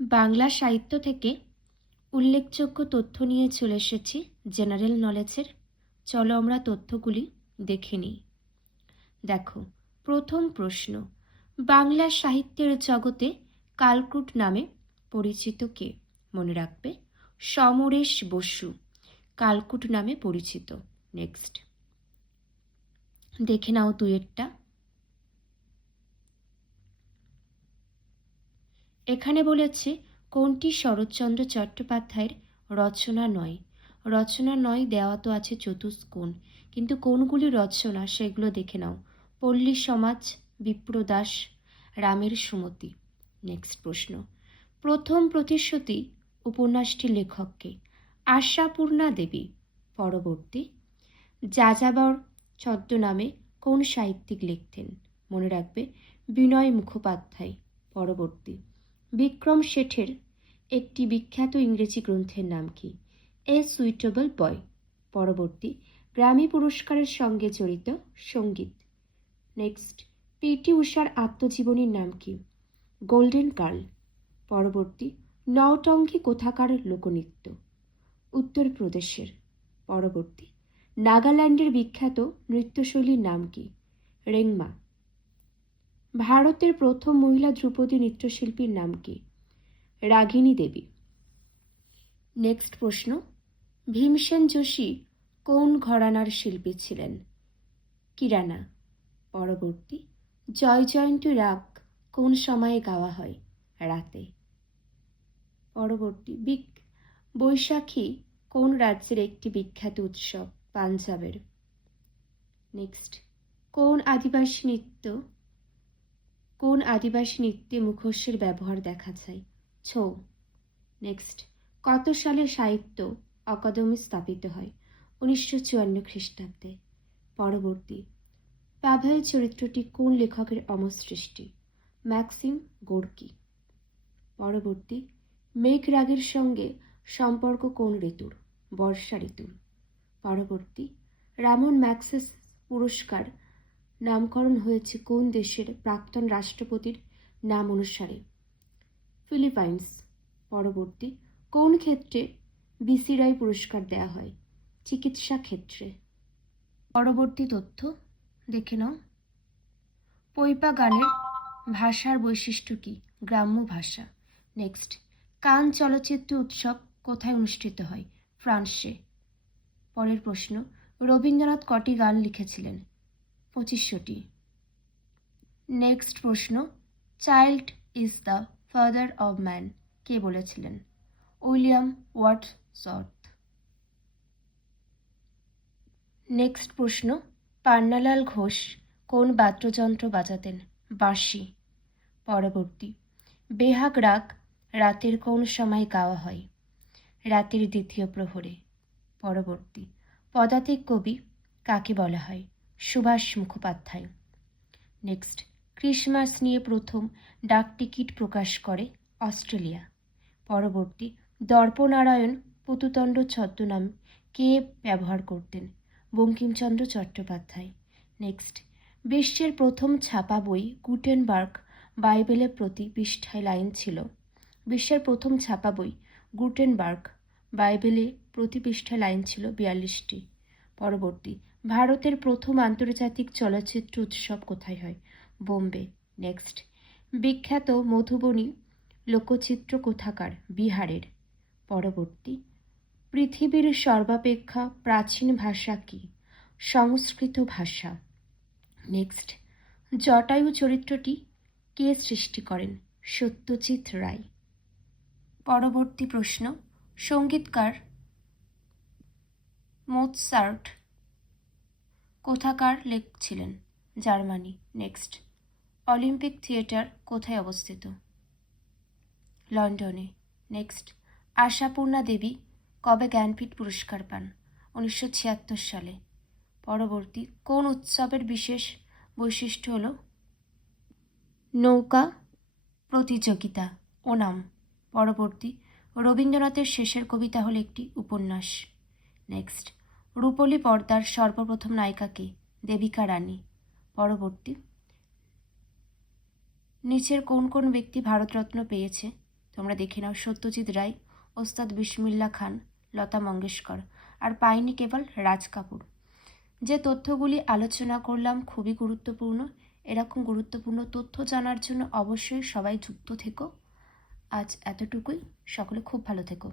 বাংলা সাহিত্য থেকে উল্লেখযোগ্য তথ্য নিয়ে চলে এসেছি জেনারেল নলেজের। চলো আমরা তথ্যগুলি দেখে নিই। দেখো, প্রথম প্রশ্ন, বাংলা সাহিত্যের জগতে কালক্রুট নামে পরিচিত কে? মনে রাখবে, সমরেশ বসু কালক্রুট নামে পরিচিত। নেক্সট, দেখে নাও দুয়েরটা। এখানে বলেছে কোনটি শরৎচন্দ্র চট্টোপাধ্যায়ের রচনা নয়। রচনা নয় দেওয়া তো আছে চতুষ্কোণ, কিন্তু কোনগুলি রচনা সেগুলো দেখে নাও। পল্লী সমাজ, বিপ্রদাস, রামের সুমতি। নেক্সট প্রশ্ন, প্রথম প্রতিশ্রুতি উপন্যাসটির লেখককে? আশাপূর্ণা দেবী। পরবর্তী, যাযাবর ছদ্মনামে কোন সাহিত্যিক লিখতেন? মনে রাখবে, বিনয় মুখোপাধ্যায়। পরবর্তী, বিক্রম শেঠের একটি বিখ্যাত ইংরেজি গ্রন্থের নাম কি? এ সুইটেবল বয়। পরবর্তী, গ্র্যামি পুরস্কারের সঙ্গে জড়িত সঙ্গীত। নেক্সট, পিটি ঊষার আত্মজীবনীর নাম কি? Golden girl. পরবর্তী, নৌটঙ্কি কোথাকার লোকনৃত্য? উত্তরপ্রদেশের। পরবর্তী, নাগাল্যান্ডের বিখ্যাত নৃত্যশৈলীর নাম কি? রেংমা। ভারতের প্রথম মহিলা ধ্রুপদী নৃত্যশিল্পীর নাম কি? রাগিনী দেবী। নেক্সট প্রশ্ন, ভীমসেন যোশী কোন ঘরানার শিল্পী ছিলেন? কিরানা। পরবর্তী, জয়জয়ন্তী রাগ কোন সময়ে গাওয়া হয়? রাতে। পরবর্তী, বৈশাখী কোন রাজ্যের একটি বিখ্যাত উৎসব? পাঞ্জাবের। নেক্সট, কোন আদিবাসী নৃত্যে মুখোশের ব্যবহার দেখা যায়? ছৌ। নেক্সট, কত সালে সাহিত্য অকাদেমি স্থাপিত হয়? 1954 খ্রিস্টাব্দে। পরবর্তী, পাভেল চরিত্রটি কোন লেখকের অমর সৃষ্টি? Maxim Gorky. পরবর্তী, মেঘরাগের সঙ্গে সম্পর্ক কোন ঋতুর? বর্ষা ঋতুর। পরবর্তী, রামন ম্যাগসেস পুরস্কার নামকরণ হয়েছে কোন দেশের প্রাক্তন রাষ্ট্রপতির নাম অনুসারে? ফিলিপাইন্স। পরবর্তী, কোন ক্ষেত্রে বিসি রায় পুরস্কার দেওয়া হয়? চিকিৎসা ক্ষেত্রে। পরবর্তী তথ্য দেখে নাও। পৈপা গানের ভাষার বৈশিষ্ট্য কি? গ্রাম্য ভাষা। নেক্সট, কান চলচ্চিত্র উৎসব কোথায় অনুষ্ঠিত হয়? ফ্রান্সে। পরের প্রশ্ন, রবীন্দ্রনাথ কটি গান লিখেছিলেন? 2500টি। নেক্সট প্রশ্ন, child is the father of man কে বলেছিলেন? William Wordsworth. নেক্সট প্রশ্ন, পান্নালাল ঘোষ কোন বাদ্যযন্ত্র বাজাতেন? বাঁশি। পরবর্তী, বেহাগ রাগ রাতের কোন সময় গাওয়া হয়? রাতের দ্বিতীয় প্রহরে। পরবর্তী, পদাতিক কবি কাকে বলা হয়? সুভাষ মুখোপাধ্যায়। নেক্সট, ক্রিসমাস নিয়ে প্রথম ডাক টিকিট প্রকাশ করে অস্ট্রেলিয়া। পরবর্তী, দর্পনারায়ণ পতুতণ্ড ছদ্মনাম কে ব্যবহার করতেন? বঙ্কিমচন্দ্র চট্টোপাধ্যায়। নেক্সট, বিশ্বের প্রথম ছাপা বই গুটেনবার্গ বাইবেলের প্রতি পৃষ্ঠায় লাইন ছিল? বিশ্বের প্রথম ছাপা বই গুটেনবার্গ বাইবেলে প্রতি পৃষ্ঠায় লাইন ছিল 42টি। পরবর্তী, ভারতের প্রথম আন্তর্জাতিক চলচ্চিত্র উৎসব কোথায় হয়? বোম্বে। নেক্সট, বিখ্যাত মধুবনী লোকচিত্র কোথাকার? বিহারের। পরবর্তী, পৃথিবীর সর্বাপেক্ষা প্রাচীন ভাষা কি? সংস্কৃত ভাষা। নেক্সট, জটায়ু চরিত্রটি কে সৃষ্টি করেন? সত্যজিৎ রায়। পরবর্তী প্রশ্ন, সঙ্গীতকার মোৎসার্ট কোথাকার লেখ ছিলেন? জার্মানি। নেক্সট, অলিম্পিক থিয়েটার কোথায় অবস্থিত? লন্ডনে। নেক্সট, আশাপূর্ণা দেবী কবে জ্ঞানপীঠ পুরস্কার পান? 1976 সালে। পরবর্তী, কোন উৎসবের বিশেষ বৈশিষ্ট্য হল নৌকা প্রতিযোগিতা? ওনাম। পরবর্তী, রবীন্দ্রনাথের শেষের কবিতা হল একটি উপন্যাস। নেক্সট, রূপলী পর্দার সর্বপ্রথম নায়িকা কে? দেবিকা রানী। পরবর্তী, নিচের কোন কোন ব্যক্তি ভারতরত্ন পেয়েছে? তোমরা দেখে নাও সত্যজিৎ রায়, ওস্তাদ বিসমিল্লা খান, লতা মঙ্গেশকর, আর পাইনি কেবল রাজ কাপুর। যে তথ্যগুলি আলোচনা করলাম খুবই গুরুত্বপূর্ণ। এরকম গুরুত্বপূর্ণ তথ্য জানার জন্য অবশ্যই সবাই যুক্ত থেকো। আজ এতটুকুই। সকলে খুব ভালো থেকো।